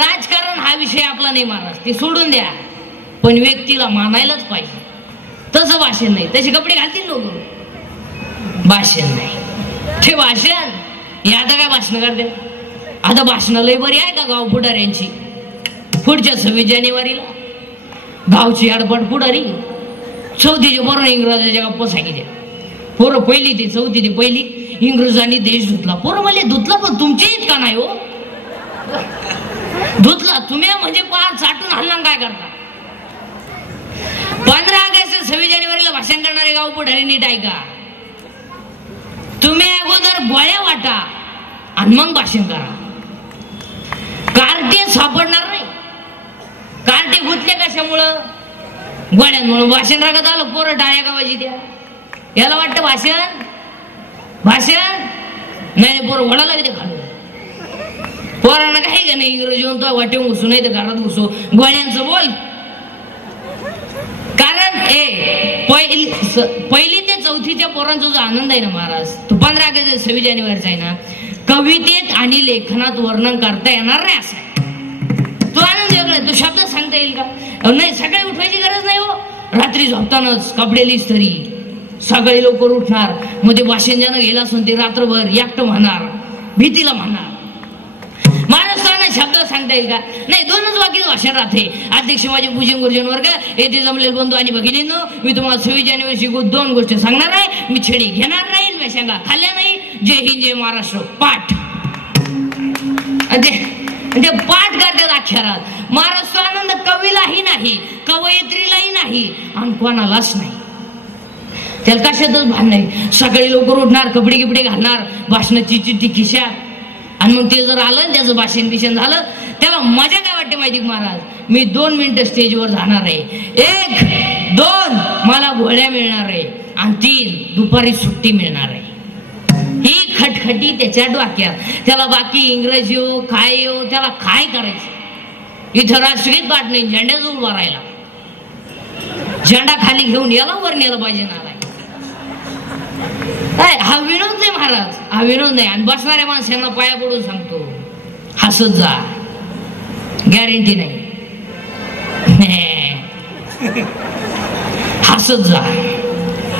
राजकारण हा विषय आपला नाही महाराज, ते सोडून द्या, पण व्यक्तीला मानायलाच पाहिजे. तसं भाषण नाही, तसे कपडे घालतील लोक, भाषण नाही. ते भाषण हे आता काय भाषण करते, आता भाषण लय बरी आहे का गाव पुढाऱ्यांची. पुढच्या 26 जानेवारीला गावची अडपड पुढारी 4थीच्या पोरांना इंग्रजाच्या गप्पा सांगितल्या. पोरं पहिली ते 4थी ते पहिली इंग्रजांनी देश धुतला. पोरं म्हणले धुतला, पण तुमचे इतका नाही हो, धुतला तुम्ही म्हणजे पार चाटून हल्ला काय करता. 15 ऑगस्ट 26 जानेवारीला भाषण करणारे गाव पुढारी नीट ऐका, तुम्ही अगोदर गोळ्या वाटा आणि मग भाषण करा. कार्टे सापडणार नाही. कार्टे गुंतले कशामुळं, गोळ्यांमुळे. भाषण राखत आलं, पोरं टाळ्या गावाची द्या, याला वाटतं भाषण भाषण नाही. पोरं घोडा लागते खाली, पोरांना काही का नाही, इंग्रजी म्हणतो वाटे घुसू नाही तर घरात घुसू, गोळ्यांचं बोल. कारण पहिली ते 4थीच्या पोरांचा जो आनंद आहे ना महाराज, तो 15 ऑगस्ट 26 जानेवारीचा आहे ना, कवितेत आणि लेखनात वर्णन करता येणार नाही. असा तो आनंद वेगळा, तो शब्द सांगता येईल का नाही. सकाळी उठवायची गरज नाही हो, रात्री झोपतानाच कपडे लिस्टरी, सकाळी लवकर उठणार, मध्ये भाषण ज्यानं गेला असून ते रात्रभर एकटं म्हणणार, भीतीला म्हणणार. महाराष्ट्राने शब्द सांगता येईल का नाही. 2च वाक्य भाषण राहते. अध्यक्ष माझे पूजन गुरुजन वर्ग, येथे जमलेले बंधू आणि भगिनींनो, मी तुम्हाला 26 जानेवारी 2 गोष्टी सांगणार आहे. मी छेडी घेणार नाही, मी शेंगा खाल्ल्या नाही. जय हिंद जय महाराष्ट्र पाठ. ते पाठ करतात अख्ख्या रात. महाराष्ट्र आनंद कवीलाही नाही, कवयित्रीलाही नाही, आणि कोणालाच नाही. त्याला कशातच भान नाही. सकाळी लवकर उठणार, कपडे गिपडे घालणार, भाषणाची चिठ्ठी खिशात, आणि मग ते जर आलं त्याचं भाषण बिषण झालं, त्याला मजा काय वाटते माहिती महाराज. मी 2 मिनिटं स्टेजवर जाणार आहे, 1 2 मला गोळ्या मिळणार आहे, आणि 3 दुपारी सुट्टी मिळणार आहे. ही खटखटी त्याच्या डोक्यात. त्याला बाकी इंग्रजी हो काय हो, त्याला काय करायचं. इथं राष्ट्रगीत पाठ नाही, झेंड्याजवळ उभा राहिला, झेंडा खाली घेऊन याला वर नेलं पाहिजे ना. हा विनोद नाही महाराज, हा विनोद नाही. आणि बसणाऱ्या माणसांना पाया पडून सांगतो, हसत जा, गॅरंटी नाही. हसत जा,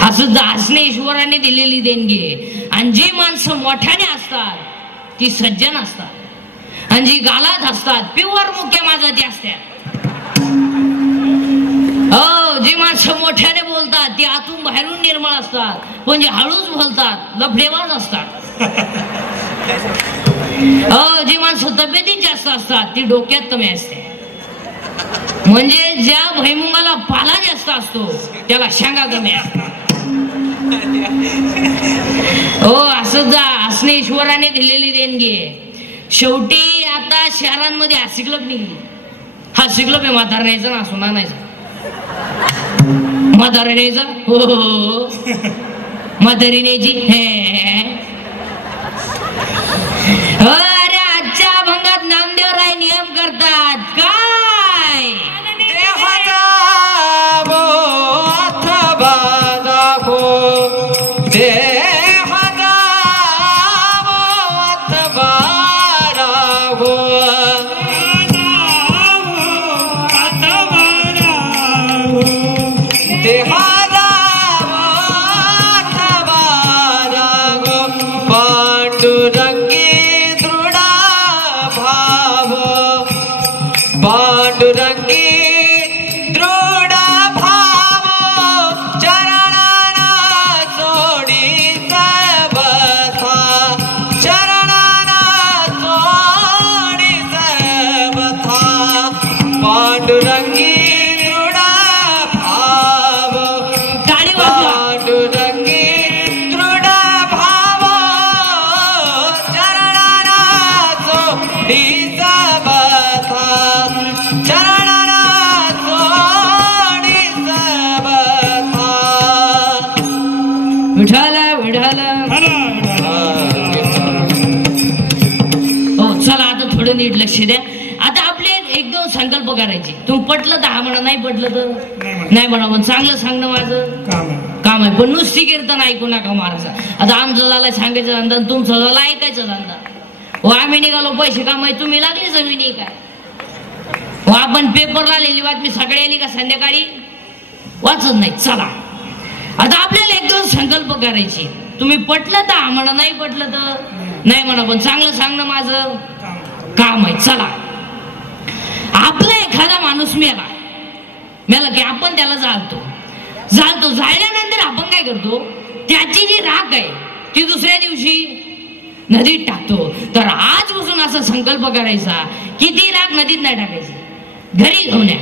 हसत जा. हसणे ईश्वराने दिलेली देणगी आहे. आणि जी माणसं मोठ्याने असतात ती सज्जन असतात, आणि जी गालात असतात प्युअर मुख्य माझाची असतात. हो, जी माणसं मोठ्याने बोलतात ती आतून बाहेरून निर्मळ असतात, पण जे हळूच बोलतात लफडेबाज असतात. हो, जी माणसं तब्येतीत जास्त असतात ती डोक्यात कमी असते. म्हणजे ज्या भैमुगाला पाला जास्त असतो त्याला शेंगा कमी असतात. हो, असं जा, असणे ईश्वराने दिलेली देणगी आहे. शेवटी आता शहरांमध्ये हास्य क्लब निघली. हास्य क्लब आहे म्हातारण्याचं ना सुना नाही, म्हातारण्याचं हो म्हातारीण्याची हो. अरे आजच्या अभंगात नामदेवराय नियम करतात काय, नीट लक्ष द्या. आता आपले 1-2 संकल्प करायचे. तुम्ही पटलं तर हा म्हणा, नाही पटलं तर नाही म्हणा, पण चांगलं सांगणं माझं काम आहे. पण नुसती कीर्तन ऐकू नका महाराज. आता आमचं झालं सांगायचं धंदा, तुमचं झालं ऐकायचं धंदा. हो, आम्ही निघालो पैसे कामाय, तुम्ही लागले जमिनी काय. आपण पेपरला आलेली बातमी सकाळी आली का संध्याकाळी वाचत नाही. चला आता आपल्याला एक दिवस संकल्प करायचे. तुम्ही पटलं तर आम्हाला, नाही पटलं तर नाही म्हणा, पण चांगलं सांगणं माझं काम आहे. चला आपला एखादा माणूस मेला की आपण त्याला जाळतो. जाळल्यानंतर आपण काय करतो, त्याची जी राख आहे ती दुसऱ्या दिवशी नदीत टाकतो. तर आजपासून असा संकल्प करायचा की ती राख नदीत नाही टाकायची, घरी घेऊन या,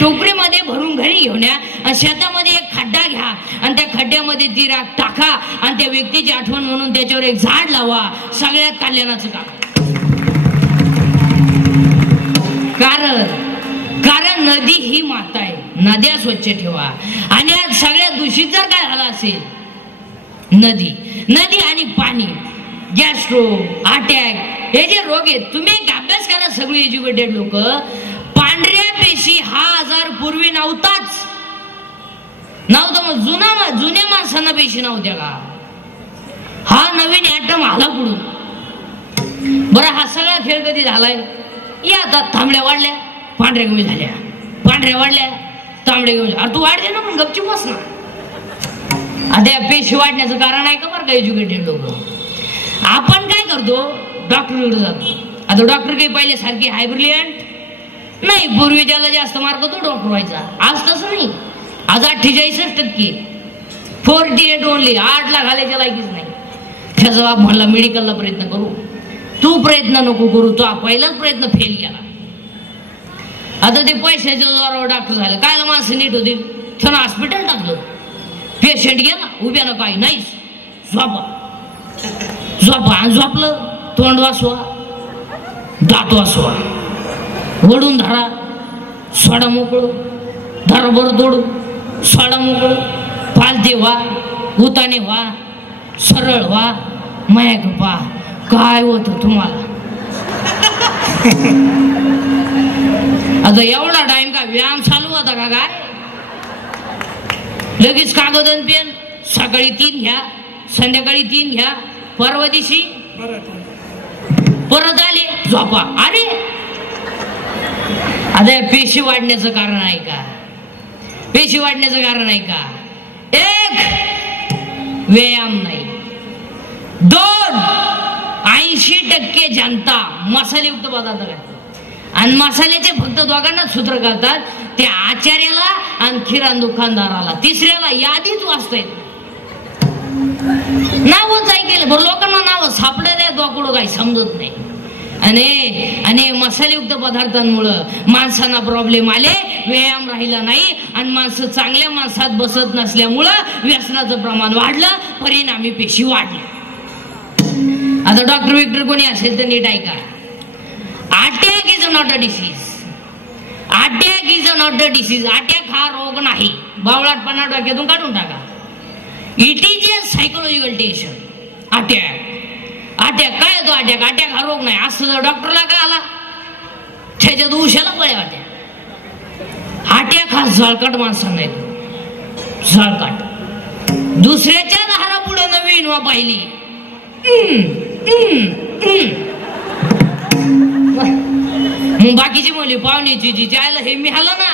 टोकरीमध्ये भरून घरी घेऊन या आणि शेतामध्ये एक खड्डा घ्या आणि त्या खड्ड्यामध्ये ती राख टाका आणि त्या व्यक्तीची आठवण म्हणून त्याच्यावर एक झाड लावा. सगळ्यात कल्याणाचं काम. कारण नदी ही माता आहे. नद्या स्वच्छ ठेवा. आणि आज सगळ्यात दूषित जर काय झालं असेल, नदी आणि पाणी, गॅस्ट्रो, अटॅक, हे जे रोग आहेत, तुम्ही एक अभ्यास करा सगळे एज्युकेटेड लोक. पांढऱ्या पेशी हा आजार पूर्वी नव्हताच. मग जुन्या माणसांना पेशी नव्हत्या का? हा नवीन ऍटम आला कुठून? बरं, हा सगळा खेळ कधी झालाय? या आता तांबड्या वाढल्या, पांढऱ्या कमी झाल्या, पांढऱ्या वाढल्या, तांबड्या कमी झाल्या. तू वाढते ना, पण गपचूप बस ना. आता पेशी वाढण्याचं कारण आहे का बरं का एज्युकेटेड लोक? आपण काय करतो, डॉक्टरकडे जातो. आता डॉक्टर काही पहिले सारखे हाय ब्रिलियंट नाही. पूर्वी त्याला जास्त मार्क तो डॉक्टर व्हायचा. आज तसं नाही. आज 48% 48 ओनली. 8 ला घालायच्या लायकीच नाही. त्याचा बाप म्हणला मेडिकलला प्रयत्न करू. तू प्रयत्न नको करू, तो पहिलाच प्रयत्न फेल गेला. आता ते पैशाच्या जोरावर डॉक्टर झाले. कायला माणसं नीट होतील? त्यानं हॉस्पिटल टाकलं. पेशंट गेला, उभ्यानं काही नाही, झोपा आणि झोपलं. तोंड वाचवा, दात वाचवा, वडून धरा, सोडा मोकळं, धरा बरं तोडू, सोडा मोकळं, पालते व्हा, उताने व्हा, सरळ व्हा, माया गप्पा. काय होतं तुम्हाला? आता एवढा टाइम का व्यायाम चालू होता का काय? लगेच कागद आणि पेन. सकाळी 3 घ्या, संध्याकाळी 3 घ्या, परवा दिवशी परत आले, झोपा. अरे आता पेशी वाढण्याचं कारण आहे का? पेशी वाढण्याचं कारण आहे का? 1 व्यायाम नाही. 2 80% जनता मसालेयुक्त पदार्थ खातात. आणि मसाल्याचे फक्त दोघांनाच सूत्र करतात, त्या आचार्याला आणि किराणा दुकानदाराला. तिसऱ्याला यादीच वाचता येत. नावच ऐकेल बरं, लोकांना नाव सापडले दोकडं काही समजत नाही. आणि मसालेयुक्त पदार्थांमुळं माणसांना प्रॉब्लेम आले, व्यायाम राहिला नाही आणि माणसं चांगल्या माणसात बसत नसल्यामुळं व्यसनाचं प्रमाण वाढलं, परिणामी पेशी वाढल्या. आता डॉक्टर कोणी असेल तर नीट ऐका. Attack is not a disease. Attack is not a disease. Attack हा रोग नाही. बावळाटपणा डोक्यातून काढून टाका. It is a psychological tension. Attack काय येतो? अटॅक हा रोग नाही. असं जर डॉक्टरला काय आला, त्याच्यात उशाला पळ्या वाट्या. अटॅक हा झळकाट माणसांना येतो. झळकाट दुसऱ्याच्या लहारा पुढे नवीन वा पाहिली. मग बाकीची मुली पाहुण्याची जी जायला हे मिळालं ना.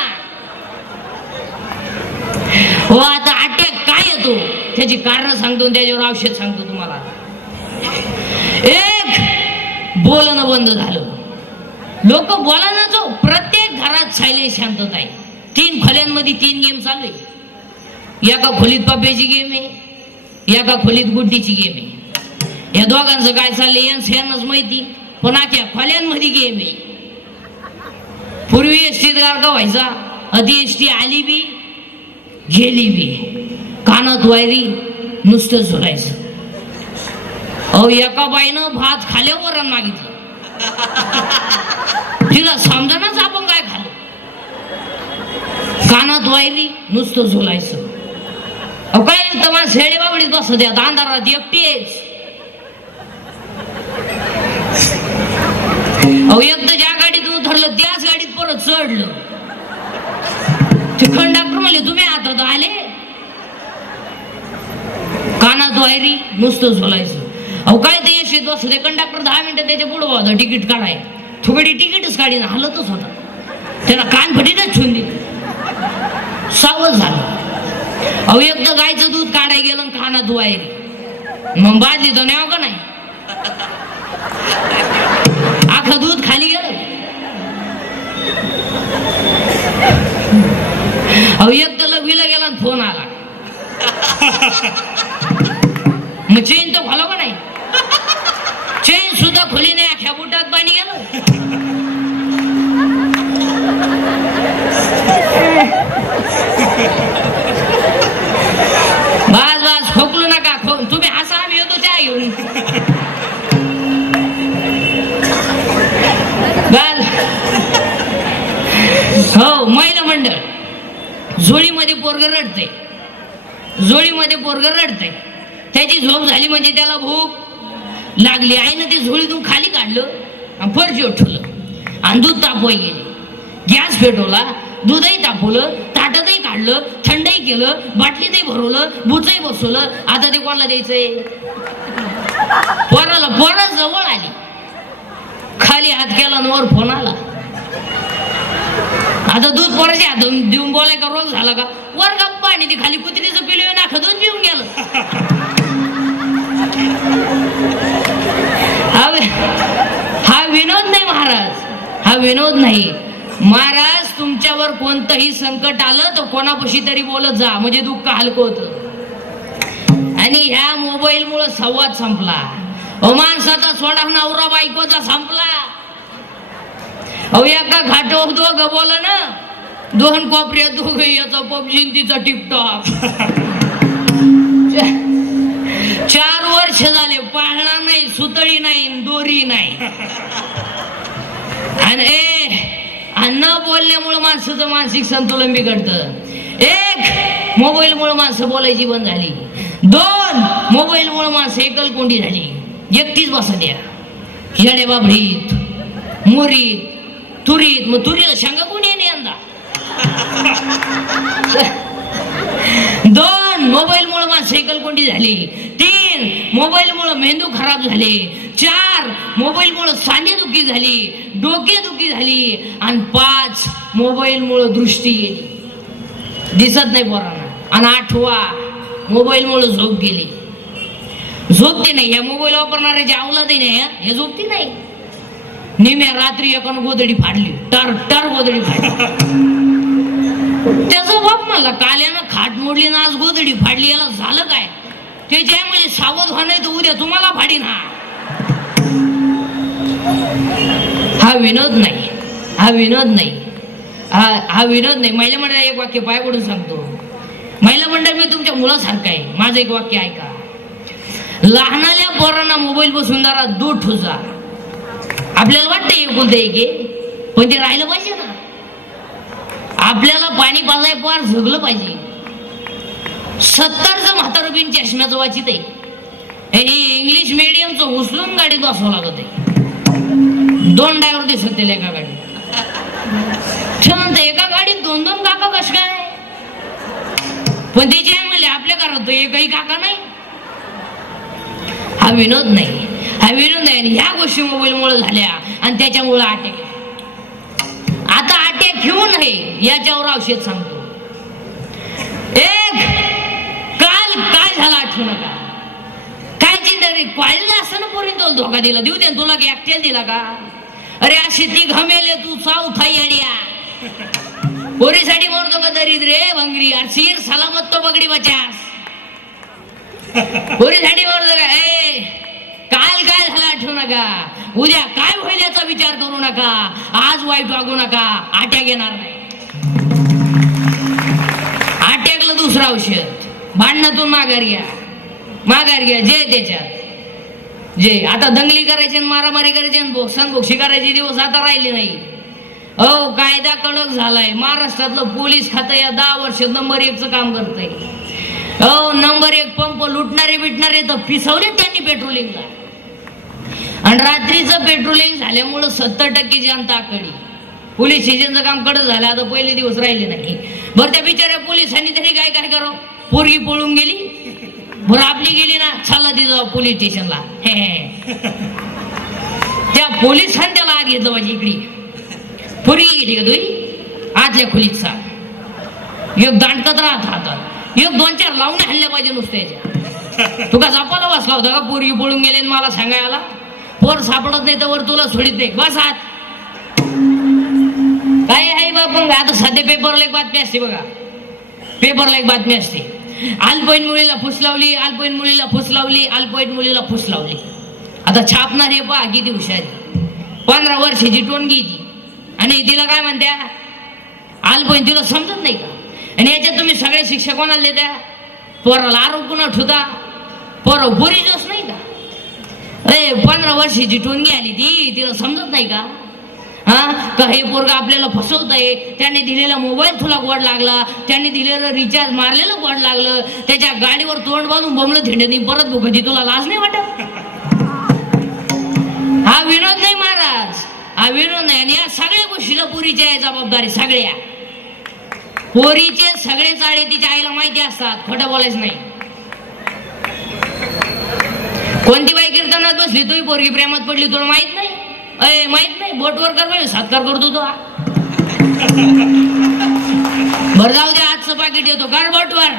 हो, आता अटॅक काय येतो त्याची कारण सांगतो, त्याच्यावर औषध सांगतो तुम्हाला. 1 बोलणं बंद झालं. लोक बोलायला जो प्रत्येक घरात सायलेंट शांतता आहे. 3 खोल्यांमध्ये 3 गेम चालू आहे. एका खोलीत पप्प्याची गेम आहे, एका खोलीत गुड्डीची गेम आहे. या दोघांचं काय चाललंय यांनाच माहिती, पण आख्या खोल्यांमध्ये गेम आहे. पूर्वी एसटीत गारका व्हायचा, अति एसटी आली बी गेली बी, कानात वायरी नुसतं झोलायचं. अहो, एका बाईनं भात खाल्यावर वरण मागितलं. तिला समजानाच आपण काय खाल्लं. कानात वायरी नुसतं झोलायचं. अहो, काय नाही तर मला शेडे बाबडीत बसत द्या अंधारात एकटीच. अहो, एकदा ज्या गाडीत उतरलं त्याच गाडीत परत चढलं. ते कंडक्टर म्हणले तुम्ही आता आले. कानात वायरी नुसतं झोलायचं. अहो, काय ते यशीत बसले कंडक्टर 10 मिनिटं त्याच्या पुढे होता तिकीट काढाय. थोडी तिकीटच काढीन हलतच होता. त्याला कानफटीतच ठेवून दिली. सावध झालं. अहो एक तर गायचं दूध काढाय गेलं कानात धुवायला, मग बादली तर न्याव का नाही, आखं दूध खाली गेलं. अहो एक तर लघवीला गेला फोन आला, मग चेन तर खोला का नाही, चेन सुद्धा खोली नाही, अख्या बुटात पाणी गेलं. बस बस खोकलू नका, तुम्ही हसा, आम्ही येतो त्या घेऊन. हो महिला मंडळ, झोळीमध्ये पोरग रडते, झोळीमध्ये पोरग रडते, त्याची झोप झाली म्हणजे त्याला भूक लागली. आईनं ते झोळीतून खाली काढलं, फरशीवर ठेवलं आणि दूध तापवाय गेले. गॅस पेटवला, दूधही तापवलं, ताटातही काढलं, थंडही केलं, बाटलीतही भरवलं, बुचही बसवलं. आता ते कोणाला द्यायचंय? पोराला. पोरा जवळ आली, खाली हात केला, वर फोन आला. आता दूध पोराच्या हात देऊन बोलाय का रोज झाला का? वर गप्पा आणि ती खाली कुत्रीचं पिलू नाखदून पिऊन गेलं. हा विनोद नाही महाराज, हा विनोद नाही महाराज. तुमच्यावर कोणतंही संकट आलं तर कोणापाशी तरी बोलत जा, म्हणजे दुःख हलकं होतं. आणि ह्या मोबाईल मुळे संवाद संपला. माणसाचा सोडा नवरा बायकोचा संपला. अहो एका घाटावर दोघं बोला ना, दोन कोपऱ्यात दोघं, याचा पबजी तिचा टिकटॉक. 4 वर्ष झाले, पाळणा नाही, सुतळी नाही, दोरी नाही. आणि न बोलण्यामुळे माणसाचं मानसिक संतुलन बिघडतं. 1 मोबाईलमुळे माणसं बोलायची बंद झाली. 2 मोबाईलमुळे माणसं एकलकोंडी झाली, एकटीच बसा द्या. येडे बाबडीत, मुरीत, तुरीत. मग तुरीला शेंगा कोणी येणे यंदा? 2 मोबाईलमुळे माणसं एकलकोंडी झाली. 3 मोबाईलमुळे मेंदू खराब झाले. 4 मोबाईलमुळे सांधेदुखी झाली, डोकेदुखी झाली. आणि 5 मोबाईलमुळे दृष्टी गेली, दिसत नाही पोरांना. आणि 8 मोबाईलमुळे झोप गेली. झोपते नाही, या मोबाईल वापरणाऱ्याची अवलादही नाही, हे झोपती नाही. निम्या रात्री एकानं गोदडी फाडली, टर गोदडी फाडली. त्याचा बाप म्हणला, काल्यानं खाट मोडली ना आज गोदडी फाडली, याला झालं काय? ते जे म्हणजे सावध व्हा, नाही तर उद्या तुम्हाला फाडीन. हा विनोद नाही, हा विनोद नाही, हा विनोद नाही. महिला मंडळ एक वाक्य पाय पडून सांगतो. महिला मंडळ मी तुमच्या मुलासारखं आहे. माझं एक वाक्य ऐका. लहानाल्या पोरांना मोबाईल बसून जरा दूर ठुजा. आपल्याला वाटतं एकुलते एक, पण ते राहिलं पाहिजे ना. आपल्याला पाणी पाजाय पोर झगलं पाहिजे. 70चं म्हातारं बिन चष्म्याचं वाचित आहे. इंग्लिश मिडियमचं उचलून गाडीत बसावं लागत आहे. 2 ड्रायव्हर दिसत त्याला एका गाडीत. एका गाडीत 2 काका कश काय? पण त्याची आहे म्हणले आपल्या घरात एकही काका नाही. हा विनोद नाही, हा विनोद नाही. आणि ह्या गोष्टी मोबाईलमुळे झाल्या आणि त्याच्यामुळे अटॅक. आता अटॅक घेऊ नये याच्यावर औषध सांगतो. काल काय झालं आठवू नका. काय चिंता रे, कॉलेजला असताना पोरीन तो धोका दिला, देऊ दे तुला की ऍक्टेल दिला का? अरे अशी ती घमेले तू साऊथ अडिया पोरीसाठी म्हणतो का दरिद्रे भंगरी अर्शीर सलामत तो पगडी बचास. पोरीसाठी म्हणतो का काल काय झालं आठवू नका, उद्या काय होईल याचा विचार करू नका, आज वाईट वागू नका, अटॅक येणार नाही. अटॅकला दुसरं औषध, भांडणातून माघार घ्या जे त्याच्यात जे. आता दंगली करायची, मारामारी करायची, बोक्षी करायचे दिवस आता राहिले नाही. कायदा कडक झालाय. महाराष्ट्रातलं पोलीस खातं या 10 वर्ष नंबर 1चं काम करतंय. नंबर 1 पंप लुटणारे बिटणारे तर पिसवले त्यांनी पेट्रोलिंगला. आणि रात्रीचं पेट्रोलिंग झाल्यामुळं 70% जनता आकडी. पोलीस स्टेशनचं काम कडक झालं, आता पहिले दिवस राहिले नाही. बरं त्या बिचाऱ्या पोलिसांनी तरी काय करावं? पोरगी पळून गेली, बरं आपली गेली ना, चला ती जाऊ पोलीस स्टेशनला. त्या पोलिसांनी त्याला आत घेतलं. माझी इकडे पोरगी गेली का तुझी? आतल्या खोलीत चाल, एक दांडकत राहत हातात, एक 2-4 लावणे हल्ल्या पाहिजे नुसत्याच्या. तुका जपाला वाचला होता का पोरगी पळून गेले मला सांगायला? पोर सापडत नाही तर तुला सोडित नाही. बस आत काय आहे बाबा. आता सध्या पेपरला एक बातमी असते बघा, पेपरला एक बातमी असते, अल्पवयीन मुलीला फुस लावली, अल्पवयीन मुलीला फुस लावली, अल्पवयीन मुलीला फुस लावली. आता छापणार हे पहा किती हुशारी. 15 वर्षाची टोनगी ती, आणि तिला काय म्हणत्या अल्पवयीन. तिला समजत नाही का? आणि याच्यात तुम्ही सगळे शिक्षा कोणाला देत्या? पोराला आरोप पुन्हा ठुता. पोरं बोरी जोस नाही का? 15 वर्षाची टोनगी आली ती, तिला समजत नाही का? का हे पोरगा आपल्याला फसवत आहे, त्याने दिलेला मोबाईल तुला गोड लागला, त्याने दिलेलं रिचार्ज मारलेलं गोड लागलं, त्याच्या गाडीवर तोंड बांधून बोंबलं थिंडणी परत भुकायची, तुला लाज नाही वाटत? हा विनोद नाही महाराज, हा विनोद नाही. आणि या सगळ्या गोष्टीला पोरीची आहे जबाबदारी. सगळ्या पोरीचे सगळे चाळे तिच्या आईला माहिती असतात, खोटं बोलायचं नाही. कोणती बाई कीर्तनात बसली तुही पोरगी प्रेमात पडली तुला माहित नाही? माहित नाही? बोटवर कर सातकार करतो तो. बरं जाऊ दे, आजचं पाकिट येतो कर बोटवर.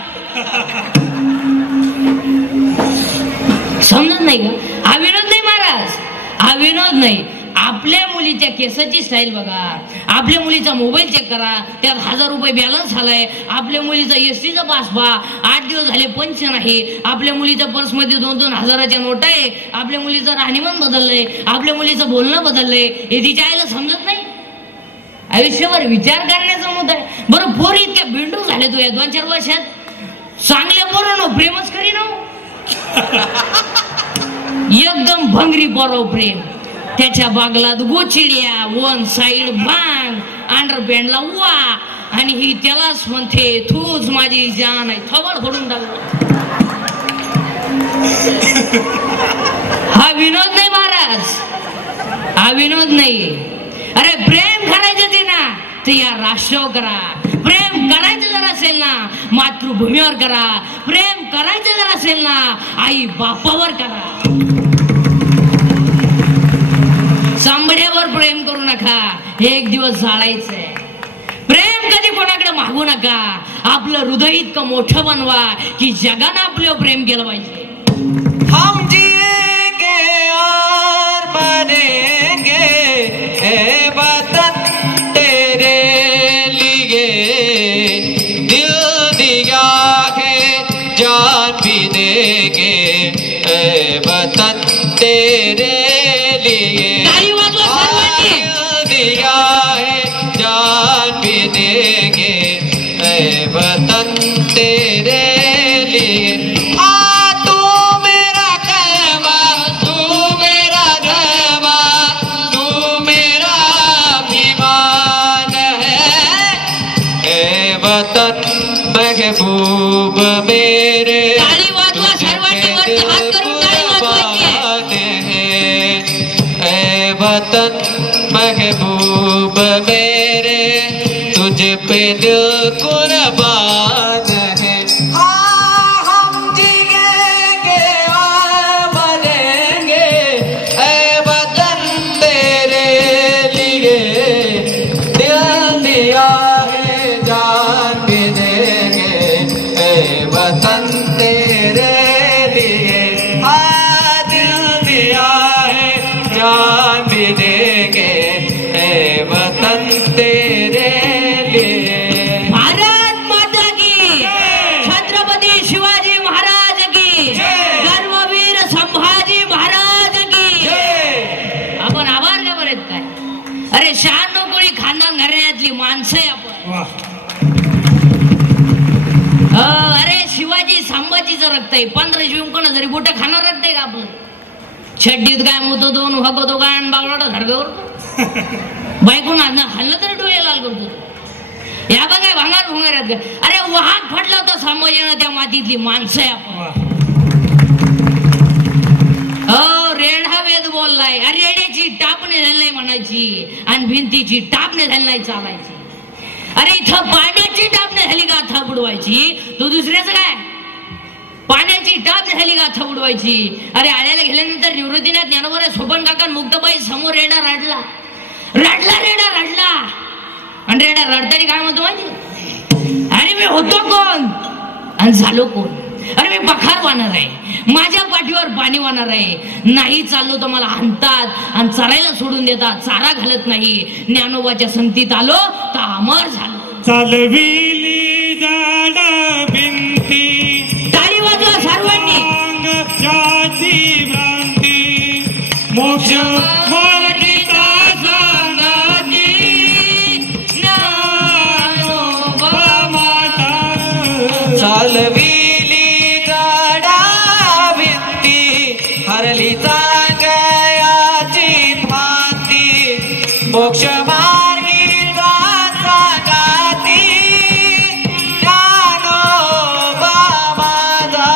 समजत नाही का? हा विनोद नाही महाराज, हा विनोद नाही. आपल्या मुलीच्या केसाची स्टाईल बघा, आपल्या मुलीचा मोबाईल चेक करा, त्यात 1000 रुपये बॅलन्स आलाय, आपल्या मुलीचा एसटीचा पास पहा, 8 दिवस झाले पेन्शन आहे, आपल्या मुलीच्या पर्समध्ये 2-2 हजाराच्या नोट आहे, आपल्या मुलीचं राहणीमान बदललंय, आपल्या मुलीचं बोलणं बदललंय. हे तिच्या आईला समजत नाही. आयुष्यभर विचार करण्याचा मुद्दा आहे. बरं पोर इतक्या बिंडू झाले तू या 2-4 वर्षात, चांगल्या पोरांनो प्रेमच करी ना. एकदम भंगरी पोराव प्रेम, त्याच्या बागलात गोचिड्या, 1 साइड बांग, अंडरपॅन्टला वा, आणि ही त्यालाच म्हणते तूच माझी जान आहे, थोबड फोडून टाकलं. हा विनोद नाही महाराज, हा विनोद नाही. अरे प्रेम करायचं ते ना तर या राष्ट्रावर करा. प्रेम करायचं जर असेल ना मातृभूमीवर करा. प्रेम करायचं जर असेल ना आई बापावर करा. चांबड्यावर प्रेम करू नका, एक दिवस जाळायचंय. प्रेम कधी कोणाकडे मागू नका. आपलं हृदय इतकं मोठं बनवा की जगानं आपल्यावर प्रेम केलं पाहिजे. हम जिएंगे और मरेंगे ए वतन तेरे लिए, दिल दिया है जान भी देंगे ए वतन तेरे लिए. दिया है जान भी देंगे ऐ वतन तेरे लिए. तू मेरा कहवा, तू मेरा रहवा, तू मेरा अभिमान है ऐ वतन महबूब मेरे. वतन महबूब मेरे तुझ पे दिल कुर्बान है. हम जिएंगे और मरेंगे ऐ वतन तेरे लिए, दिल दिया है जान भी देंगे ऐ वतन तेरे लिए. दिल दिया है जान भी देंगे ऐ वतन तेरे लिए. भारत माता की, छत्रपती शिवाजी महाराज की, धर्मवीर संभाजी महाराज की. आपण आभार का बरेत काय? अरे 96 कोळी खानदान घराण्यातली माणसं आहे आपण. अरे शिवाजी संभाजीचं रक्त आहे. 15 शिवकोण जरी बोट खाणार रक्त आहे का आपलं? छड्डीत काय मोतो दोन हगवतो काय बावळा धरगा करतो. बायकून हल्लं तरी डोळे लाल करतो. या बघा भांगार भुंगार. अरे वाहन फटलं होतं संभाजीनं, त्या मातीतली माणसं आहे आपण. रेढा वेद बोललाय. रेड्याची टापणे झाली नाही म्हणायची आणि भिंतीची टापणे झाली नाही चालायची. अरे इथं पाण्याची टापणे झाली का था बुडवायची, तो दुसऱ्याच काय पाण्याची टाप झाली गाथा उडवायची. अरे आळ्याला गेल्यानंतर निवृत्तीनाथ ज्ञानोबा सोपन काका मुक्ताबाई समोर रेडा रडला, रडला रेडा रडला. आणि रेडा रडताना काय म्हणतो माहिती, आणि मी होतो कोण आणि झालो कोण. अरे मी बखार वाहणार आहे, माझ्या पाठीवर पाणी वाहणार आहे. नाही चाललो तर मला आणतात आणि चरायला सोडून देतात, चारा घालत नाही. ज्ञानोबाच्या संगतीत आलो तर अमर झालो. चालविली जाण भिंती टाळी वाजवा सर्वांनी. ज्याची भ्रांती मोक्ष मार्गिका सांगाती ज्ञानोबा माता. चालविली जाडा भिंती हरली चांगयाची भांती मोक्ष मार्गिका सांगाती ज्ञानोबा माझा.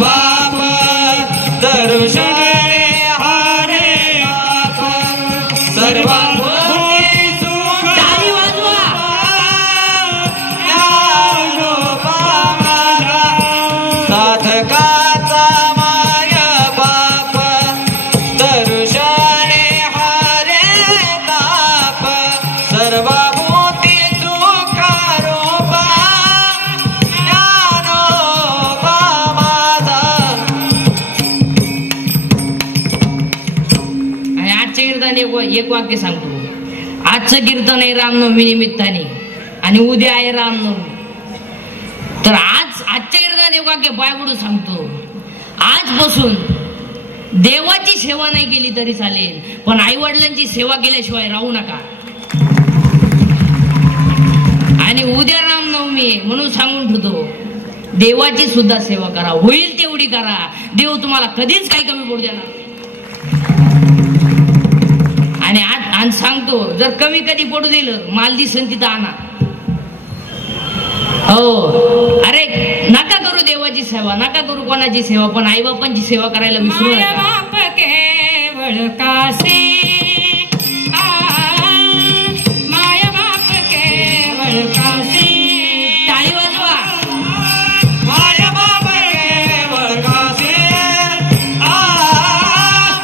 बाप दर्शन हारे आपण सर्व साधकाचा माय बाप दर्शने हारे ताप सर्व भूती सुखारोपा ज्ञानोबा माझा. आणि आजच्या कीर्तन एक वाक्य सांगतो. आजचं कीर्तन आहे रामनवमी निमित्ताने आणि उद्या आहे रामनवमी. तर आजच्या कीर्तनात एक वाक्य पाय पडून सांगतो. आजपासून देवाची सेवा नाही केली तरी चालेल, पण आई वडिलांची सेवा केल्याशिवाय राहू नका. आणि उद्या रामनवमी आहे म्हणून सांगून ठेवतो, देवाची सुद्धा सेवा करा, होईल तेवढी करा. देव तुम्हाला कधीच काही कमी पडू देणार नाही. आणि सांगतो, जर कमी कधी पडू दिलं मालदी संतीत आणा. हो, अरे नका करू देवाची सेवा, नका करू कोणाची सेवा, पण आई बापांची सेवा करायला विसरू नका. बाप केवळ काशी माय बाप केवळ काशी. टाळी वाजवा. माय बाप केवळ काशी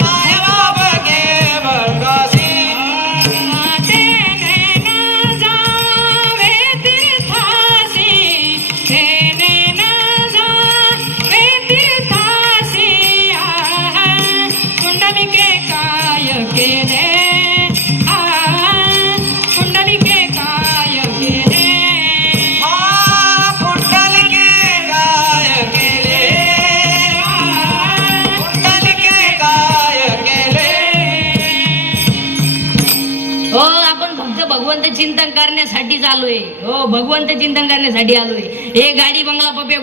माय बाप केवळ काशी. तेने न जावे तीर्थासी, तेने न जावे तीर्थासी. कुंडलिके काय केले, कुंडलिके काय केले. कुंडलिके काय केले, कुंडलिके काय केले. हो, आपण फक्त भगवंत चिंतन करण्यासाठी आलोय. हो, भगवंत चिंतन करण्यासाठी आलोय. हे गाडी बंगला पप्या